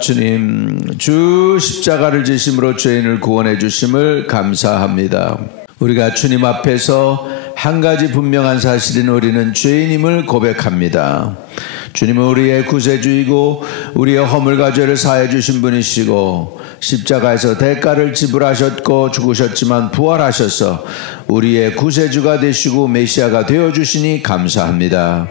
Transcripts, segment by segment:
주님, 주 십자가를 지심으로 죄인을 구원해 주심을 감사합니다. 우리가 주님 앞에서 한 가지 분명한 사실인 우리는 죄인임을 고백합니다. 주님은 우리의 구세주이고 우리의 허물과 죄를 사해 주신 분이시고 십자가에서 대가를 지불하셨고 죽으셨지만 부활하셔서 우리의 구세주가 되시고 메시아가 되어주시니 감사합니다.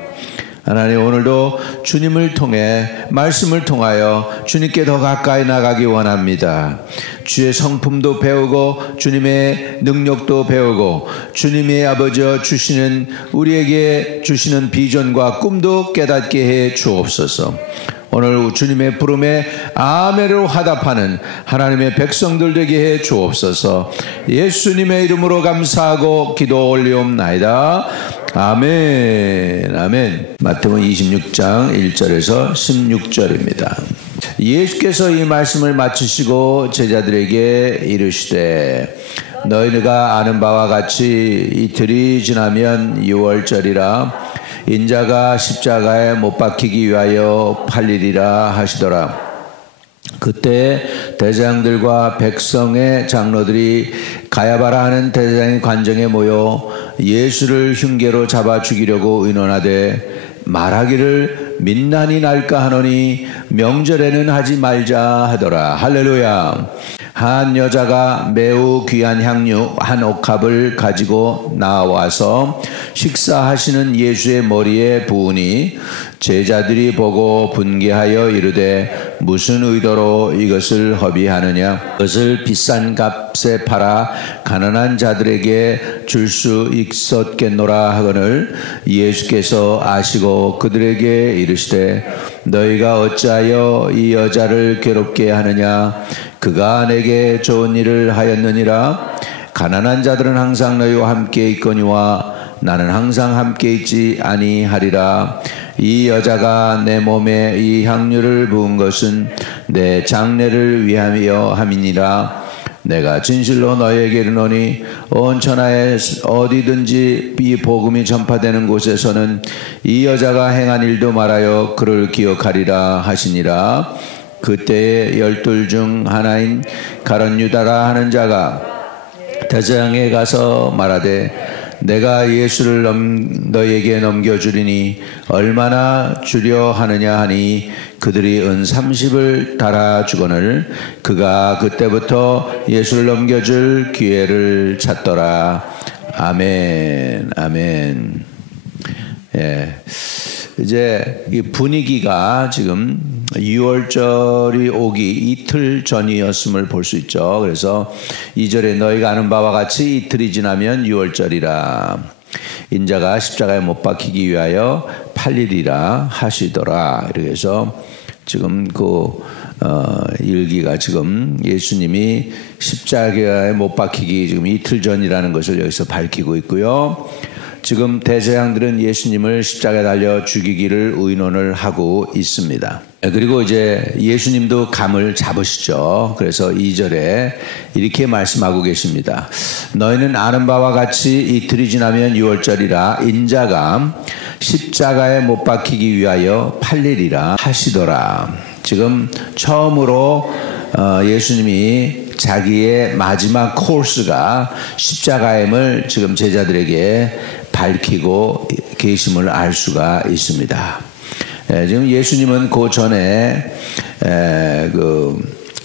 하나님, 오늘도 주님을 통해 말씀을 통하여 주님께 더 가까이 나가기 원합니다. 주의 성품도 배우고 주님의 능력도 배우고 주님의 아버지여 주시는 우리에게 주시는 비전과 꿈도 깨닫게 해 주옵소서. 오늘 주님의 부름에 아멘으로 화답하는 하나님의 백성들 되게 해 주옵소서. 예수님의 이름으로 감사하고 기도 올리옵나이다. 아멘. 아멘. 마태복음 26장 1절에서 16절입니다. 예수께서 이 말씀을 마치시고 제자들에게 이르시되 너희가 아는 바와 같이 이틀이 지나면 유월절이라 인자가 십자가에 못 박히기 위하여 팔리리라 하시더라. 그때 대제사장들과 백성의 장로들이 가야바라 하는 대제사장의 관정에 모여 예수를 흉계로 잡아 죽이려고 의논하되 말하기를 민난이 날까 하노니 명절에는 하지 말자 하더라. 할렐루야. 한 여자가 매우 귀한 향유 한 옥합을 가지고 나와서 식사하시는 예수의 머리에 부으니 제자들이 보고 분개하여 이르되 무슨 의도로 이것을 허비하느냐. 그것을 비싼 값에 팔아 가난한 자들에게 줄 수 있었겠노라 하거늘 예수께서 아시고 그들에게 이르시되 너희가 어찌하여 이 여자를 괴롭게 하느냐. 그가 내게 좋은 일을 하였느니라. 가난한 자들은 항상 너희와 함께 있거니와 나는 항상 함께 있지 아니하리라. 이 여자가 내 몸에 이 향유를 부은 것은 내 장례를 위하여 함이니라. 내가 진실로 너희에게 이르노니 온 천하에 어디든지 이 복음이 전파되는 곳에서는 이 여자가 행한 일도 말하여 그를 기억하리라 하시니라. 그때에 12 중 하나인 가룟 유다라 하는 자가 대제사장에 가서 말하되 내가 예수를 너희에게 넘겨주리니 얼마나 주려 하느냐 하니 그들이 은 30을 달아주거늘 그가 그때부터 예수를 넘겨줄 기회를 찾더라. 아멘. 아멘. 예. 이제 이 분위기가 지금 6월절이 오기 이틀 전이었음을 볼 수 있죠. 그래서 2절에 너희가 아는 바와 같이 이틀이 지나면 6월절이라 인자가 십자가에 못 박히기 위하여 팔리리라 하시더라. 이렇게 해서 지금 일기가 지금 예수님이 십자가에 못 박히기 지금 이틀 전이라는 것을 여기서 밝히고 있고요. 지금 대제사장들은 예수님을 십자가에 달려 죽이기를 의논을 하고 있습니다. 그리고 이제 예수님도 감을 잡으시죠. 그래서 2절에 이렇게 말씀하고 계십니다. 너희는 아는 바와 같이 이틀이 지나면 6월절이라 인자가 십자가에 못 박히기 위하여 팔리리라 하시더라. 지금 처음으로 예수님이 자기의 마지막 코스가 십자가임을 지금 제자들에게 밝히고 계심을 알 수가 있습니다. 지금 예수님은 그 전에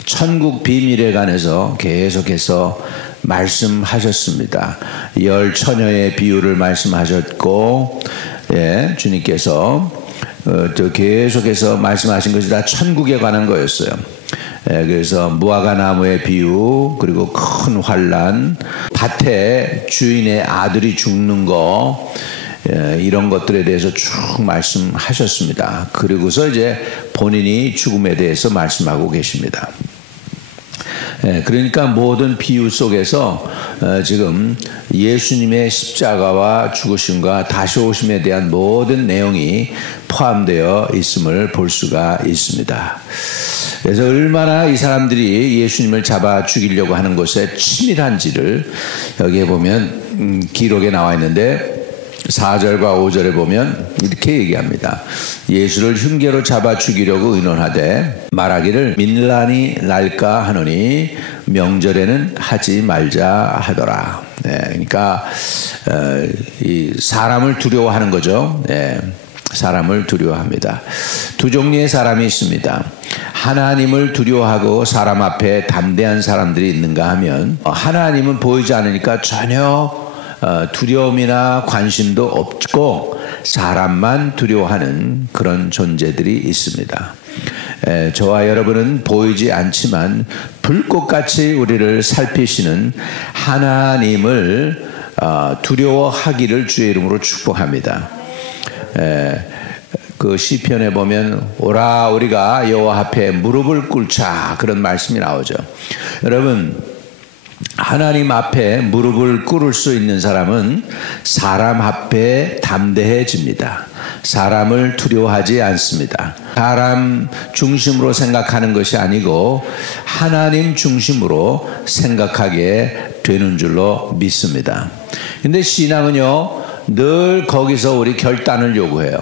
천국 비밀에 관해서 계속해서 말씀하셨습니다. 10 처녀의 비유를 말씀하셨고, 주님께서 계속해서 말씀하신 것이 다 천국에 관한 거였어요. 그래서 무화과 나무의 비유, 그리고 큰 환난, 밭에 주인의 아들이 죽는 거, 이런 것들에 대해서 쭉 말씀하셨습니다. 그리고서 이제 본인이 죽음에 대해서 말씀하고 계십니다. 그러니까 모든 비유 속에서 지금 예수님의 십자가와 죽으심과 다시 오심에 대한 모든 내용이 포함되어 있음을 볼 수가 있습니다. 그래서 얼마나 이 사람들이 예수님을 잡아 죽이려고 하는 것에 치밀한지를 여기에 보면 기록에 나와 있는데 4절과 5절에 보면 이렇게 얘기합니다. 예수를 흉계로 잡아 죽이려고 의논하되 말하기를 민란이 날까 하노니 명절에는 하지 말자 하더라. 네, 그러니까 이 사람을 두려워하는 거죠. 네, 사람을 두려워합니다. 두 종류의 사람이 있습니다. 하나님을 두려워하고 사람 앞에 담대한 사람들이 있는가 하면 하나님은 보이지 않으니까 전혀 두려움이나 관심도 없고 사람만 두려워하는 그런 존재들이 있습니다. 저와 여러분은 보이지 않지만 불꽃같이 우리를 살피시는 하나님을 두려워하기를 주의 이름으로 축복합니다. 그 시편에 보면 오라 우리가 여호와 앞에 무릎을 꿇자 그런 말씀이 나오죠. 여러분 하나님 앞에 무릎을 꿇을 수 있는 사람은 사람 앞에 담대해집니다. 사람을 두려워하지 않습니다. 사람 중심으로 생각하는 것이 아니고 하나님 중심으로 생각하게 되는 줄로 믿습니다. 근데 신앙은요 늘 거기서 우리 결단을 요구해요.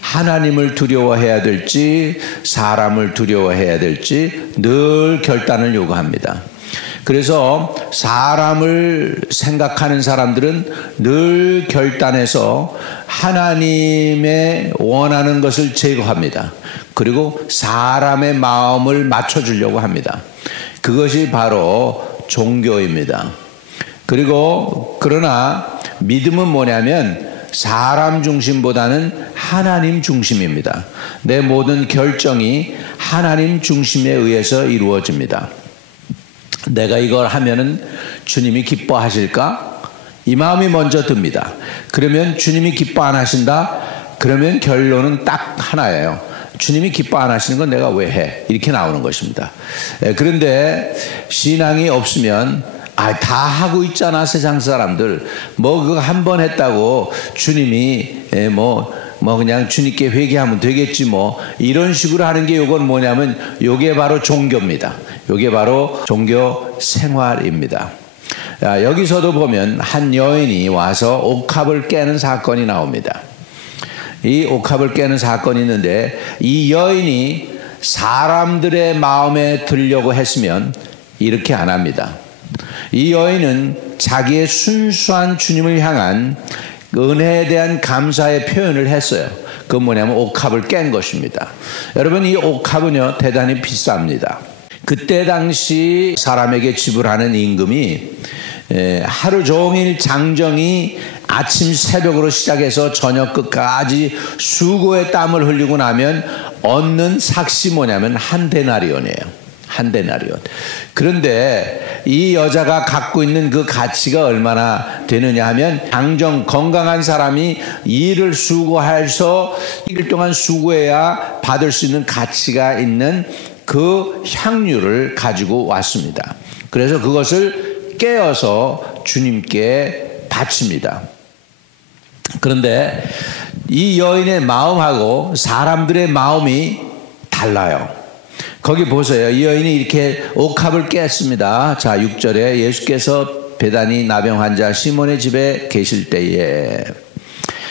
하나님을 두려워해야 될지 사람을 두려워해야 될지 늘 결단을 요구합니다. 그래서 사람을 생각하는 사람들은 늘 결단해서 하나님의 원하는 것을 제거합니다. 그리고 사람의 마음을 맞춰주려고 합니다. 그것이 바로 종교입니다. 그리고 그러나 믿음은 뭐냐면 사람 중심보다는 하나님 중심입니다. 내 모든 결정이 하나님 중심에 의해서 이루어집니다. 내가 이걸 하면은 주님이 기뻐하실까? 이 마음이 먼저 듭니다. 그러면 주님이 기뻐 안 하신다? 그러면 결론은 딱 하나예요. 주님이 기뻐 안 하시는 건 내가 왜 해? 이렇게 나오는 것입니다. 그런데 신앙이 없으면 다 하고 있잖아 세상 사람들. 뭐 그거 한 번 했다고 주님이 그냥 주님께 회개하면 되겠지 뭐 이런 식으로 하는 게 요건 뭐냐면 요게 바로 종교입니다. 요게 바로 종교 생활입니다. 여기서도 보면 한 여인이 와서 옥합을 깨는 사건이 나옵니다. 이 옥합을 깨는 사건이 있는데 이 여인이 사람들의 마음에 들려고 했으면 이렇게 안 합니다. 이 여인은 자기의 순수한 주님을 향한 은혜에 대한 감사의 표현을 했어요. 그건 뭐냐면 옥합을 깬 것입니다. 여러분 이 옥합은요 대단히 비쌉니다. 그때 당시 사람에게 지불하는 임금이 하루 종일 장정이 아침 새벽으로 시작해서 저녁 끝까지 수고의 땀을 흘리고 나면 얻는 삭시 뭐냐면 한 데나리온이에요. 한 데나리온. 그런데 이 여자가 갖고 있는 그 가치가 얼마나 되느냐 하면 당정 건강한 사람이 일을 수고해서 일 동안 수고해야 받을 수 있는 가치가 있는 그 향유를 가지고 왔습니다. 그래서 그것을 깨어서 주님께 바칩니다. 그런데 이 여인의 마음하고 사람들의 마음이 달라요. 거기 보세요. 이 여인이 이렇게 옥합을 깼습니다. 자 6절에 예수께서 베다니 나병 환자 시몬의 집에 계실 때에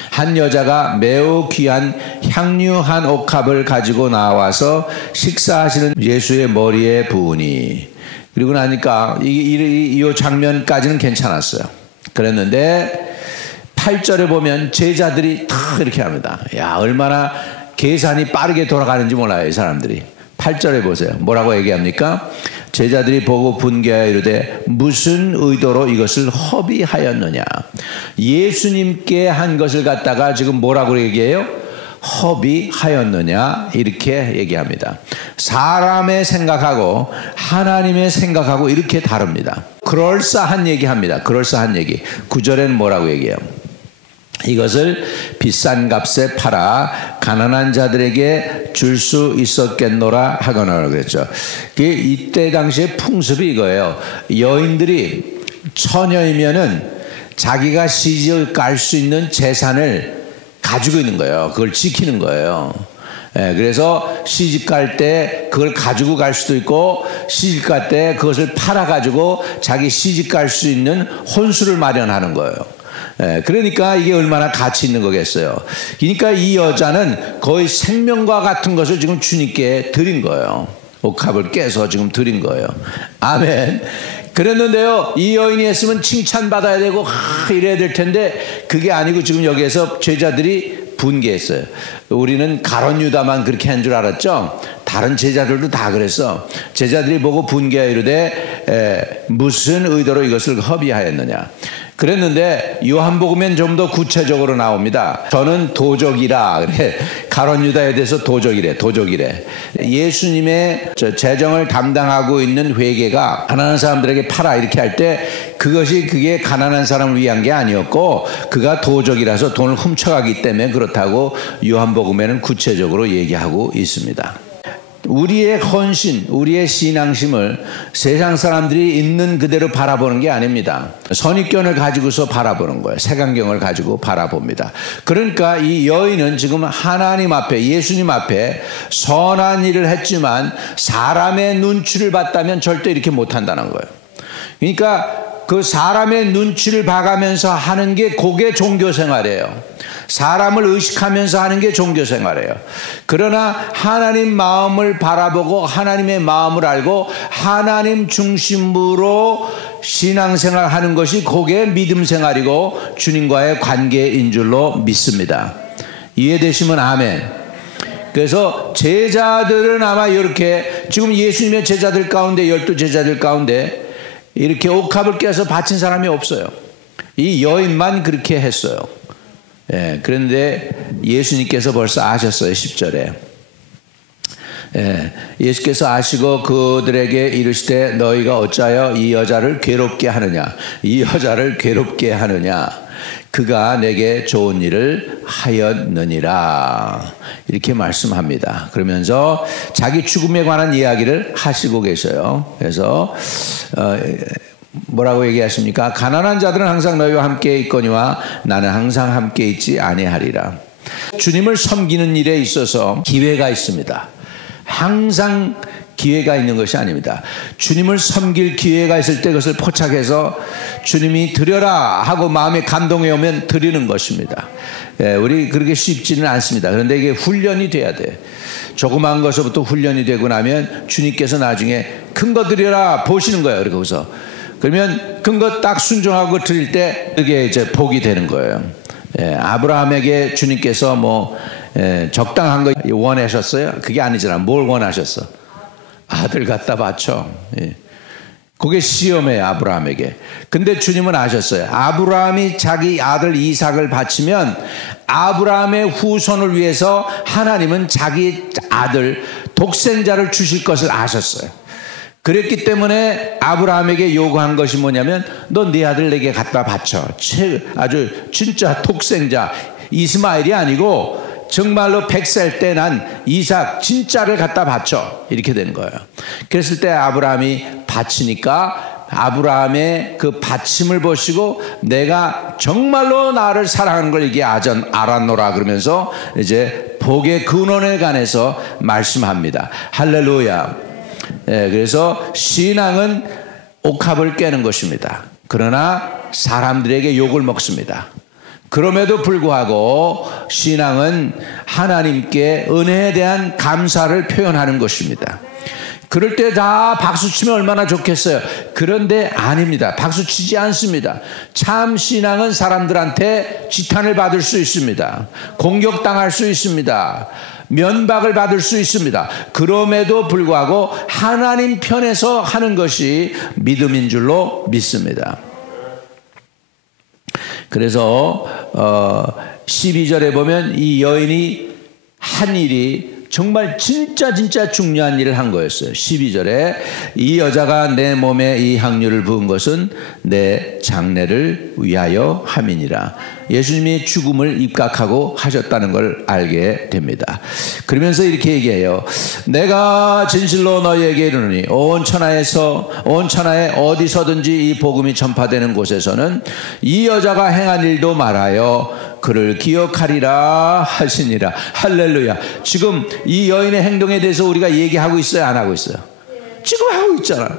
한 여자가 매우 귀한 향유 한 옥합을 가지고 나와서 식사하시는 예수의 머리에 부으니 그리고 나니까 이 장면까지는 괜찮았어요. 그랬는데 8절에 보면 제자들이 다 이렇게 합니다. 야 얼마나 계산이 빠르게 돌아가는지 몰라요 이 사람들이. 8절에 보세요. 뭐라고 얘기합니까? 제자들이 보고 분개하여 이르되 무슨 의도로 이것을 허비하였느냐. 예수님께 한 것을 갖다가 지금 뭐라고 얘기해요? 허비하였느냐 이렇게 얘기합니다. 사람의 생각하고 하나님의 생각하고 이렇게 다릅니다. 그럴싸한 얘기합니다. 그럴싸한 얘기. 9절에는 뭐라고 얘기해요? 이것을 비싼 값에 팔아 가난한 자들에게 줄 수 있었겠노라 하거나 그랬죠. 이때 당시의 풍습이 이거예요. 여인들이 처녀이면은 자기가 시집 갈 수 있는 재산을 가지고 있는 거예요. 그걸 지키는 거예요. 그래서 시집 갈 때 그걸 가지고 갈 수도 있고 시집 갈 때 그것을 팔아 가지고 자기 시집 갈 수 있는 혼수를 마련하는 거예요. 그러니까 이게 얼마나 가치 있는 거겠어요. 그러니까 이 여자는 거의 생명과 같은 것을 지금 주님께 드린 거예요. 옥합을 깨서 지금 드린 거예요. 아멘. 그랬는데요, 이 여인이 했으면 칭찬받아야 되고 이래야 될 텐데 그게 아니고 지금 여기에서 제자들이 분개했어요. 우리는 가룟 유다만 그렇게 한 줄 알았죠. 다른 제자들도 다 그랬어. 제자들이 보고 분개하여 이르되 무슨 의도로 이것을 허비하였느냐. 그랬는데 요한복음엔 좀 더 구체적으로 나옵니다. 저는 도적이라. 그래. 가룟 유다에 대해서 도적이래. 예수님의 재정을 담당하고 있는 회계가 가난한 사람들에게 팔아 이렇게 할 때 그게 가난한 사람을 위한 게 아니었고 그가 도적이라서 돈을 훔쳐가기 때문에 그렇다고 요한복음에는 구체적으로 얘기하고 있습니다. 우리의 헌신, 우리의 신앙심을 세상 사람들이 있는 그대로 바라보는 게 아닙니다. 선입견을 가지고서 바라보는 거예요. 색안경을 가지고 바라봅니다. 그러니까 이 여인은 지금 하나님 앞에, 예수님 앞에 선한 일을 했지만 사람의 눈치를 봤다면 절대 이렇게 못한다는 거예요. 그러니까 그 사람의 눈치를 봐가면서 하는 게 그게 종교생활이에요. 사람을 의식하면서 하는 게 종교생활이에요. 그러나 하나님 마음을 바라보고 하나님의 마음을 알고 하나님 중심으로 신앙생활 하는 것이 그게 믿음생활이고 주님과의 관계인 줄로 믿습니다. 이해되시면 아멘. 그래서 제자들은 아마 이렇게 지금 예수님의 제자들 가운데 12제자들 가운데 이렇게 옥합을 깨서 바친 사람이 없어요. 이 여인만 그렇게 했어요. 그런데 예수님께서 벌써 아셨어요. 10절에 예수께서 아시고 그들에게 이르시되 너희가 어찌하여 이 여자를 괴롭게 하느냐. 그가 내게 좋은 일을 하였느니라. 이렇게 말씀합니다. 그러면서 자기 죽음에 관한 이야기를 하시고 계셔요. 그래서 뭐라고 얘기하십니까? 가난한 자들은 항상 너희와 함께 있거니와 나는 항상 함께 있지 아니하리라. 주님을 섬기는 일에 있어서 기회가 있습니다. 항상 기회가 있는 것이 아닙니다. 주님을 섬길 기회가 있을 때 그것을 포착해서 주님이 드려라 하고 마음에 감동이 오면 드리는 것입니다. 우리 그렇게 쉽지는 않습니다. 그런데 이게 훈련이 돼야 돼. 조그만 것부터 훈련이 되고 나면 주님께서 나중에 큰 거 드려라 보시는 거예요. 그러고서 그러면 큰 거 딱 순종하고 드릴 때 그게 이제 복이 되는 거예요. 아브라함에게 주님께서 적당한 거 원하셨어요? 그게 아니잖아. 뭘 원하셨어? 아들 갖다 바쳐. 그게 시험이에요. 아브라함에게. 근데 주님은 아셨어요. 아브라함이 자기 아들 이삭을 바치면 아브라함의 후손을 위해서 하나님은 자기 아들 독생자를 주실 것을 아셨어요. 그랬기 때문에 아브라함에게 요구한 것이 뭐냐면 너 네 아들 내게 갖다 바쳐. 아주 진짜 독생자 이스마엘이 아니고 정말로 100살 때 난 이삭 진짜를 갖다 바쳐. 이렇게 된 거예요. 그랬을 때 아브라함이 바치니까 아브라함의 그 바침을 보시고 내가 정말로 나를 사랑하는 걸 이게 알았노라 그러면서 이제 복의 근원에 관해서 말씀합니다. 할렐루야. 그래서 신앙은 옥합을 깨는 것입니다. 그러나 사람들에게 욕을 먹습니다. 그럼에도 불구하고 신앙은 하나님께 은혜에 대한 감사를 표현하는 것입니다. 그럴 때 다 박수치면 얼마나 좋겠어요. 그런데 아닙니다. 박수치지 않습니다. 참 신앙은 사람들한테 지탄을 받을 수 있습니다. 공격당할 수 있습니다. 면박을 받을 수 있습니다. 그럼에도 불구하고 하나님 편에서 하는 것이 믿음인 줄로 믿습니다. 그래서 12절에 보면 이 여인이 한 일이 정말 진짜 중요한 일을 한 거였어요. 12절에 이 여자가 내 몸에 이 향유를 부은 것은 내 장례를 위하여 함이니라. 예수님이 죽음을 입각하고 하셨다는 걸 알게 됩니다. 그러면서 이렇게 얘기해요. 내가 진실로 너희에게 이르노니 온 천하에 어디서든지 이 복음이 전파되는 곳에서는 이 여자가 행한 일도 말하여 그를 기억하리라 하시니라. 할렐루야. 지금 이 여인의 행동에 대해서 우리가 얘기하고 있어요? 안 하고 있어요? 지금 하고 있잖아.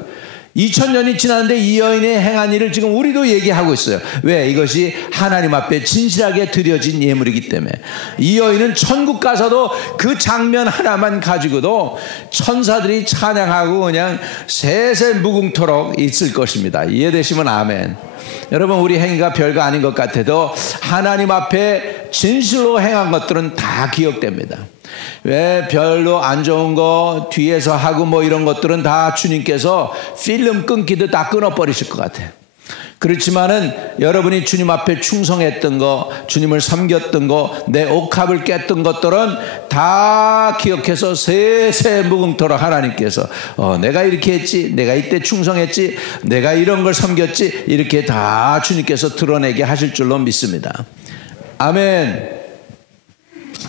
2000년이 지났는데 이 여인의 행한 일을 지금 우리도 얘기하고 있어요. 왜? 이것이 하나님 앞에 진실하게 드려진 예물이기 때문에. 이 여인은 천국 가서도 그 장면 하나만 가지고도 천사들이 찬양하고 그냥 세세 무궁토록 있을 것입니다. 이해되시면 아멘. 여러분, 우리 행위가 별거 아닌 것 같아도 하나님 앞에 진실로 행한 것들은 다 기억됩니다. 왜? 별로 안 좋은 거 뒤에서 하고 뭐 이런 것들은 다 주님께서 필름 끊기듯 다 끊어버리실 것 같아요. 그렇지만은 여러분이 주님 앞에 충성했던 거, 주님을 섬겼던 거, 내 옥합을 깼던 것들은 다 기억해서 세세 무궁토록 하나님께서 내가 이렇게 했지, 내가 이때 충성했지, 내가 이런 걸 섬겼지, 이렇게 다 주님께서 드러내게 하실 줄로 믿습니다. 아멘.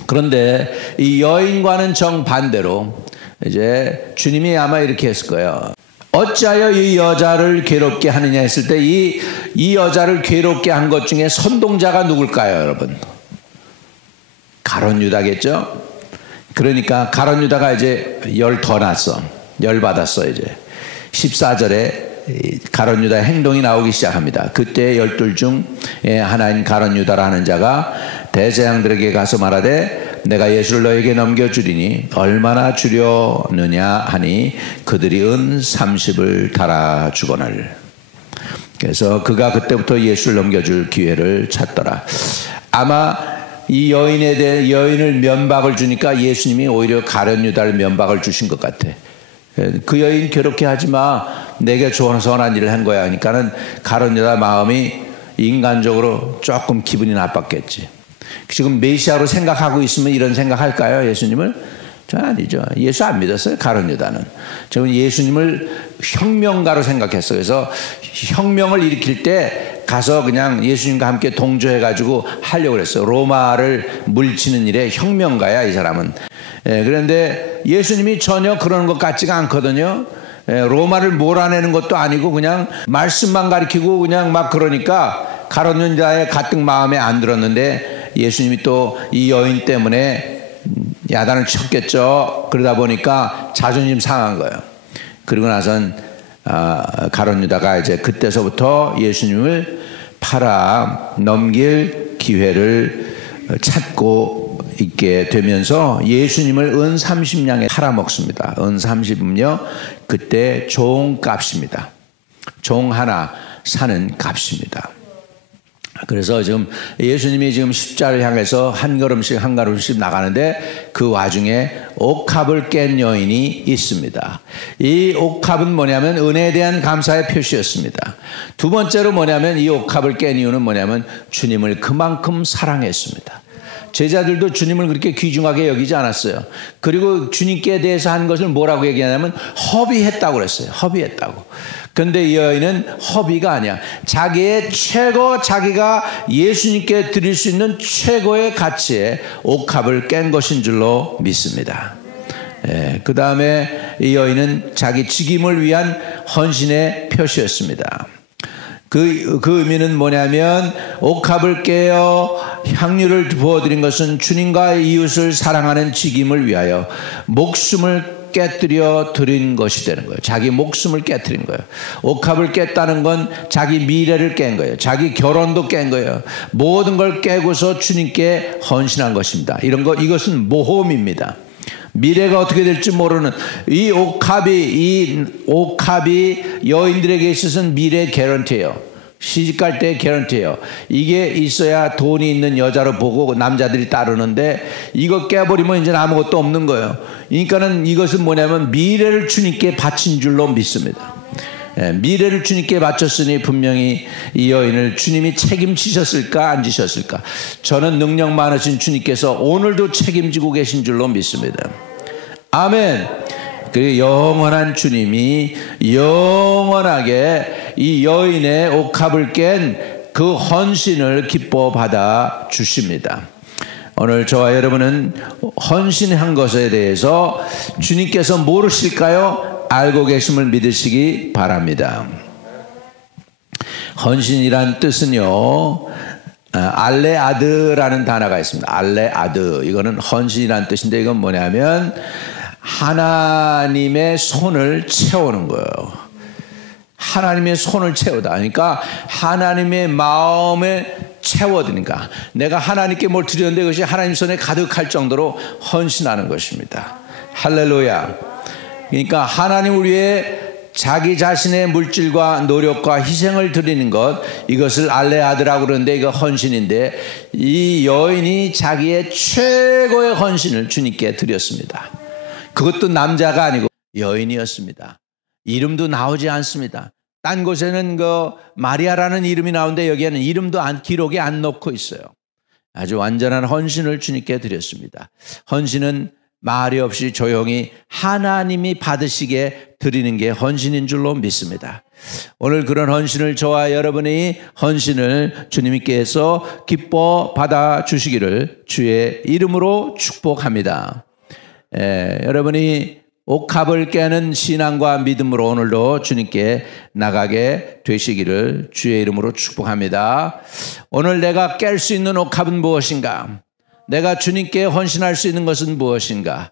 그런데 이 여인과는 정반대로 이제 주님이 아마 이렇게 했을 거예요. 어찌하여 이 여자를 괴롭게 하느냐 했을 때 이 여자를 괴롭게 한 것 중에 선동자가 누굴까요, 여러분? 가룟 유다겠죠? 그러니까 가룟 유다가 이제 열 더 났어. 열 받았어. 이제 14절에 가룟 유다의 행동이 나오기 시작합니다. 그때 12 중 하나인 가룟 유다라는 자가 대제사장들에게 가서 말하되 내가 예수를 너에게 넘겨주리니 얼마나 주려느냐 하니 그들이 은 30을 달아주거늘. 그래서 그가 그때부터 예수를 넘겨줄 기회를 찾더라. 아마 이 여인에 대해 여인을 면박을 주니까 예수님이 오히려 가룟 유다를 면박을 주신 것 같아. 그 여인 괴롭게 하지 마. 내게 선한 일을 한 거야. 그러니까는 가룟 유다 마음이 인간적으로 조금 기분이 나빴겠지. 지금 메시아로 생각하고 있으면 이런 생각할까요? 예수님을? 아니죠. 예수 안 믿었어요. 가룟 유다는. 저는 예수님을 혁명가로 생각했어요. 그래서 혁명을 일으킬 때 가서 그냥 예수님과 함께 동조해가지고 하려고 그랬어요. 로마를 물리치는 일에 혁명가야, 이 사람은. 그런데 예수님이 전혀 그런 것 같지가 않거든요. 로마를 몰아내는 것도 아니고 그냥 말씀만 가르치고 그냥 막 그러니까 가룟 유다의 가뜩 마음에 안 들었는데 예수님이 또 이 여인 때문에 야단을 쳤겠죠. 그러다 보니까 자존심 상한 거예요. 그리고 나선 가룟 유다가 이제 그때서부터 예수님을 팔아 넘길 기회를 찾고 있게 되면서 예수님을 은 30냥에 팔아먹습니다. 은 30은요 그때 종값입니다. 종 하나 사는 값입니다. 그래서 지금 예수님이 지금 십자를 향해서 한 걸음씩 한 걸음씩 나가는데 그 와중에 옥합을 깬 여인이 있습니다. 이 옥합은 뭐냐면 은혜에 대한 감사의 표시였습니다. 두 번째로 뭐냐면 이 옥합을 깬 이유는 뭐냐면 주님을 그만큼 사랑했습니다. 제자들도 주님을 그렇게 귀중하게 여기지 않았어요. 그리고 주님께 대해서 한 것을 뭐라고 얘기하냐면 허비했다고 그랬어요. 허비했다고. 그런데 이 여인은 허비가 아니야. 자기의 최고, 자기가 예수님께 드릴 수 있는 최고의 가치에 옥합을 깬 것인 줄로 믿습니다. 그 다음에 이 여인은 자기 직임을 위한 헌신의 표시였습니다. 그 의미는 뭐냐면 옥합을 깨어 향유를 부어드린 것은 주님과 이웃을 사랑하는 직임을 위하여 목숨을 깨뜨려 드린 것이 되는 거예요. 자기 목숨을 깨뜨린 거예요. 옥합을 깼다는 건 자기 미래를 깬 거예요. 자기 결혼도 깬 거예요. 모든 걸 깨고서 주님께 헌신한 것입니다. 이것은 모험입니다. 미래가 어떻게 될지 모르는 이 옥합이 여인들에게 있어서는 미래 개런티예요. 시집갈 때 개런티예요. 이게 있어야 돈이 있는 여자로 보고 남자들이 따르는데 이거 깨버리면 이제 아무것도 없는 거예요. 그러니까는 이것은 뭐냐면 미래를 주님께 바친 줄로 믿습니다. 미래를 주님께 바쳤으니 분명히 이 여인을 주님이 책임지셨을까 안 지셨을까? 저는 능력 많으신 주님께서 오늘도 책임지고 계신 줄로 믿습니다. 아멘. 그 영원한 주님이 영원하게 이 여인의 옥합을 깬 그 헌신을 기뻐 받아 주십니다. 오늘 저와 여러분은 헌신한 것에 대해서 주님께서 모르실까요? 알고 계심을 믿으시기 바랍니다. 헌신이란 뜻은요, 알레아드라는 단어가 있습니다. 알레아드. 이거는 헌신이란 뜻인데 이건 뭐냐면 하나님의 손을 채우는 거예요. 하나님의 손을 채우다. 그러니까 하나님의 마음에 채워드니까 내가 하나님께 뭘 드렸는데 그것이 하나님 손에 가득할 정도로 헌신하는 것입니다. 할렐루야. 그러니까 하나님을 위해 자기 자신의 물질과 노력과 희생을 드리는 것, 이것을 알레아드라고 그러는데 이거 헌신인데, 이 여인이 자기의 최고의 헌신을 주님께 드렸습니다. 그것도 남자가 아니고 여인이었습니다. 이름도 나오지 않습니다. 딴 곳에는 그 마리아라는 이름이 나오는데 여기에는 이름도 기록에 안 넣고 있어요. 아주 완전한 헌신을 주님께 드렸습니다. 헌신은 말이 없이 조용히 하나님이 받으시게 드리는 게 헌신인 줄로 믿습니다. 오늘 그런 헌신을, 저와 여러분이 헌신을 주님께서 기뻐 받아주시기를 주의 이름으로 축복합니다. 여러분이 옥합을 깨는 신앙과 믿음으로 오늘도 주님께 나가게 되시기를 주의 이름으로 축복합니다. 오늘 내가 깰 수 있는 옥합은 무엇인가? 내가 주님께 헌신할 수 있는 것은 무엇인가?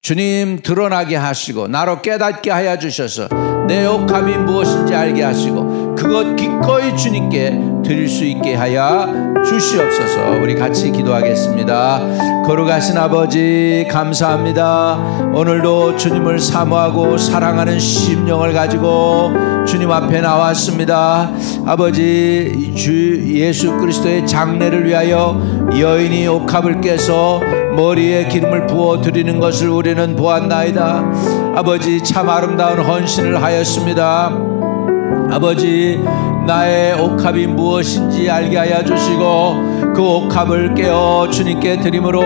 주님 드러나게 하시고 나로 깨닫게 하여 주셔서 내 옥합이 무엇인지 알게 하시고 그것 기꺼이 주님께 드릴 수 있게 하여 주시옵소서. 우리 같이 기도하겠습니다. 거룩하신 아버지 감사합니다. 오늘도 주님을 사모하고 사랑하는 심령을 가지고 주님 앞에 나왔습니다. 아버지, 주 예수 그리스도의 장례를 위하여 여인이 옥합을 깨서 머리에 기름을 부어 드리는 것을 우리는 보았나이다. 아버지, 참 아름다운 헌신을 하였습니다. 아버지, 나의 옥합이 무엇인지 알게 하여 주시고 그 옥합을 깨어 주님께 드림으로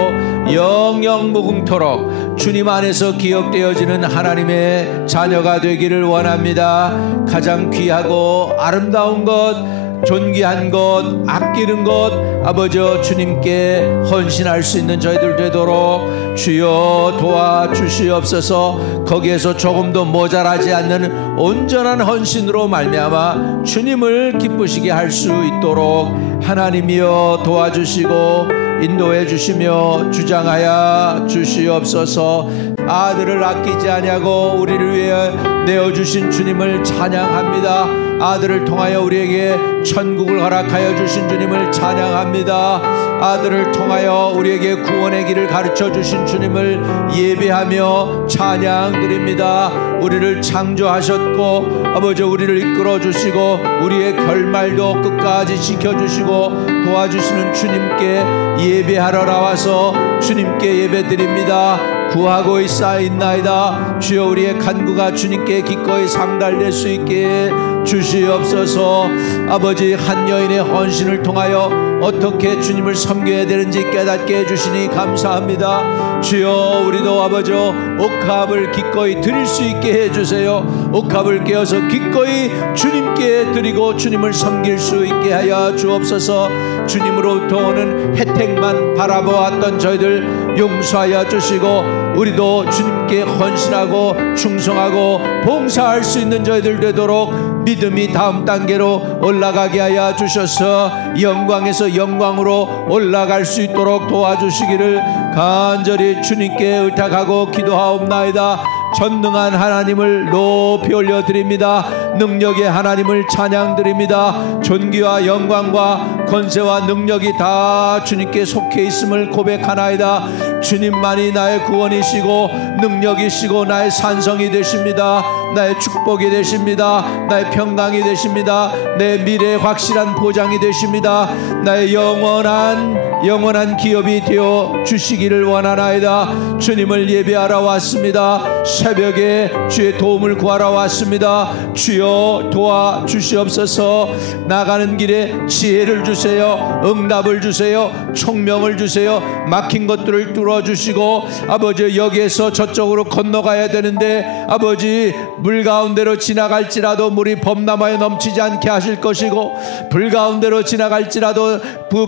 영영 무궁토록 주님 안에서 기억되어지는 하나님의 자녀가 되기를 원합니다. 가장 귀하고 아름다운 것, 존귀한 것, 아끼는 것, 아버지 주님께 헌신할 수 있는 저희들 되도록 주여 도와주시옵소서. 거기에서 조금도 모자라지 않는 온전한 헌신으로 말미암아 주님을 기쁘시게 할 수 있도록 하나님이여 도와주시고 인도해 주시며 주장하여 주시옵소서. 아들을 아끼지 아니하고 우리를 위해 내어주신 주님을 찬양합니다. 아들을 통하여 우리에게 천국을 허락하여 주신 주님을 찬양합니다. 아들을 통하여 우리에게 구원의 길을 가르쳐 주신 주님을 예배하며 찬양드립니다. 우리를 창조하셨고 아버지 우리를 이끌어 주시고 우리의 결말도 끝까지 지켜주시고 도와주시는 주님께 예배하러 나와서 주님께 예배드립니다. 구하고 있사옵나이다. 주여 우리의 간구가 주님께 기꺼이 상달될 수 있게 주시옵소서. 아버지, 한 여인의 헌신을 통하여 어떻게 주님을 섬겨야 되는지 깨닫게 해주시니 감사합니다. 주여 우리도 아버지 옥합을 기꺼이 드릴 수 있게 해주세요. 옥합을 깨어서 기꺼이 주님께 드리고 주님을 섬길 수 있게 하여 주옵소서. 주님으로부터 오는 혜택만 바라보았던 저희들 용서하여 주시고 우리도 주님께 헌신하고 충성하고 봉사할 수 있는 저희들 되도록 믿음이 다음 단계로 올라가게 하여 주셔서 영광에서 영광으로 올라갈 수 있도록 도와주시기를 간절히 주님께 의탁하고 기도하옵나이다. 전능한 하나님을 높이 올려드립니다. 능력의 하나님을 찬양드립니다. 존귀와 영광과 권세와 능력이 다 주님께 속해 있음을 고백하나이다. 주님만이 나의 구원이시고 능력이시고 나의 산성이 되십니다. 나의 축복이 되십니다. 나의 평강이 되십니다. 내 미래의 확실한 보장이 되십니다. 나의 영원한 기업이 되어 주시기를 원하나이다. 주님을 예배하러 왔습니다. 새벽에 주의 도움을 구하러 왔습니다. 주여 도와주시옵소서. 나가는 길에 지혜를 주세요. 응답을 주세요. 총명을 주세요. 막힌 것들을 뚫어주시고 아버지 여기에서 저쪽으로 건너가야 되는데 아버지 물 가운데로 지나갈지라도 물이 범람하여 넘치지 않게 하실 것이고 불 가운데로 지나갈지라도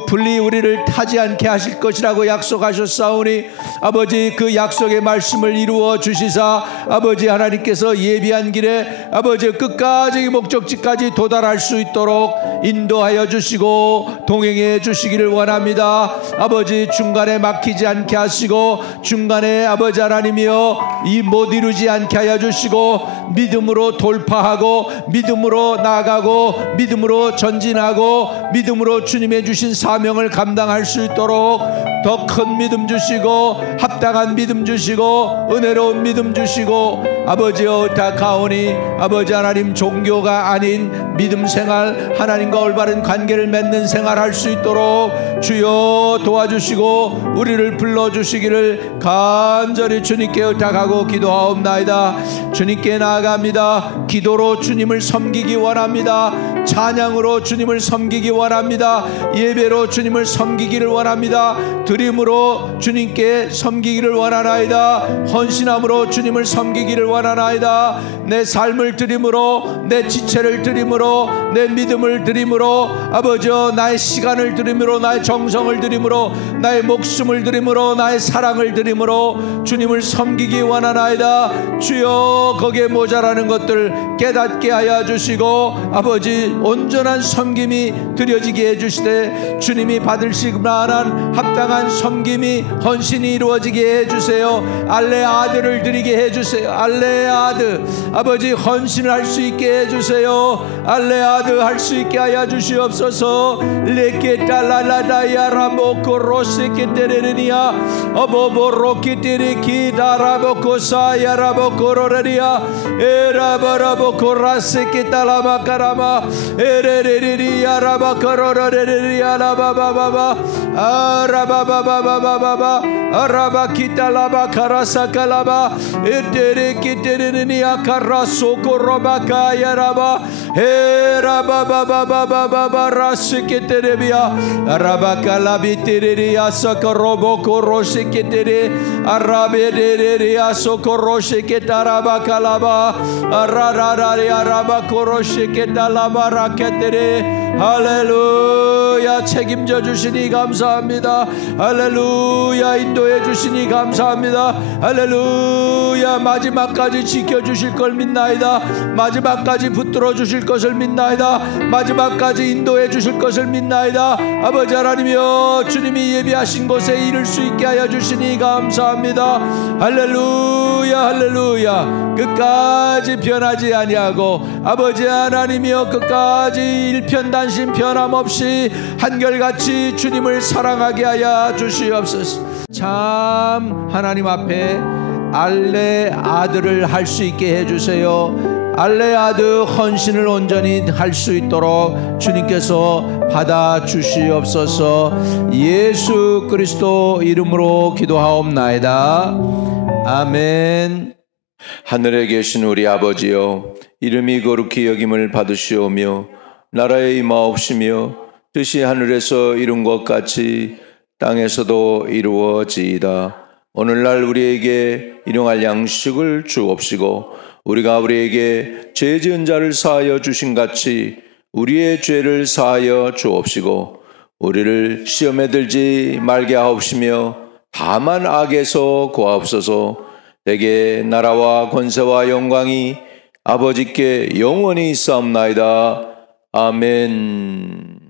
불이 우리를 타지 않게 하실 것이라고 약속하셨사오니 아버지 그 약속의 말씀을 이루어 주시사 아버지 하나님께서 예비한 길에 아버지 끝까지 목적지까지 도달할 수 있도록 인도하여 주시고 동행해 주시기를 원합니다. 아버지, 중간에 막히지 않게 하시고 중간에 아버지 하나님이여 이 못 이루지 않게 하여 주시고 믿음으로 돌파하고 믿음으로 나아가고 믿음으로 전진하고 믿음으로 주님의 주신 사명을 감당할 수 있도록 더 큰 믿음 주시고 합당한 믿음 주시고 은혜로운 믿음 주시고 아버지여 다가오니 아버지 하나님 종교가 아닌 믿음 생활, 하나님과 올바른 관계를 맺는 생활할 수 있도록 주여 도와주시고 우리를 불러주시기를 간절히 주님께 의탁하고 기도하옵나이다. 주님께 나아갑니다. 기도로 주님을 섬기기 원합니다. 찬양으로 주님을 섬기기 원합니다. 예배로 주님을 섬기기를 원합니다. 드림으로 주님께 섬기기를 원하나이다. 헌신함으로 주님을 섬기기를 원하나이다. 내 삶을 드림으로, 내 지체를 드림으로, 내 믿음을 드림으로, 아버지여 나의 시간을 드림으로, 나의 정성을 드림으로, 나의 목숨을 드림으로, 나의 사랑을 드림으로 주님을 섬기기 원하나이다. 주여 거기에 모자라는 것들 깨닫게 하여 주시고 아버지 온전한 섬김이 드려지게 해주시되 주님이 받으실 만한 합당한 섬김이 헌신이 이루어지게 해주세요. 알레 아들을 드리게 해주세요. 알레 아들 아버지 헌신을 할 수 있게 해주세요. 알레 아들 할 수 있게 하여 주시옵소서. 레케 달라라다야라모코 로세케 테레니아 어보보로키 테레키 다라보코 사야라보코 로레리아 에라바라보코 라세케 달라마카라마 에레레리야 라바카로레리야 라바바바바 아라바바바바바바 아라바키타 라바카라사칼라바 에테레키 테레니아 카라소코 로바카야 라바 에라바바바바바바 라세케 테레비아 아라바칼라비 테레리아 사카로보코 로세케 테레 아라베데레리아 소코로세케 타라바칼라바 아라라라리아 라바코로세케 달라바라케테레 할렐루야. 책임져 주시니 감사합니다. 할렐루야. 인도해 주시니 감사합니다. 할렐루야. 마지막까지 지켜주실 걸 믿나이다. 마지막까지 붙들어 주실 것을 믿나이다. 마지막까지 인도해 주실 것을 믿나이다. 아버지 하나님이여 주님이 예비하신 곳에 이를 수 있게 하여 주시니 감사합니다. 할렐루야. 할렐루야. 끝까지 변하지 아니하고 아버지 하나님이여 끝까지 일편단심 변함없이 한결같이 주님을 사랑하게 하여 주시옵소서. 참 하나님 앞에 알레 아들을 할 수 있게 해주세요. 알레 아들 헌신을 온전히 할 수 있도록 주님께서 받아 주시옵소서. 예수 그리스도 이름으로 기도하옵나이다. 아멘. 하늘에 계신 우리 아버지여, 이름이 거룩히 여김을 받으시오며 나라에 임하옵시며 뜻이 하늘에서 이룬 것 같이 땅에서도 이루어지이다. 오늘날 우리에게 일용할 양식을 주옵시고 우리가 우리에게 죄 지은 자를 사하여 주신 같이 우리의 죄를 사하여 주옵시고 우리를 시험에 들지 말게 하옵시며 다만 악에서 구하옵소서. 내게 나라와 권세와 영광이 아버지께 영원히 있사옵나이다. 아멘.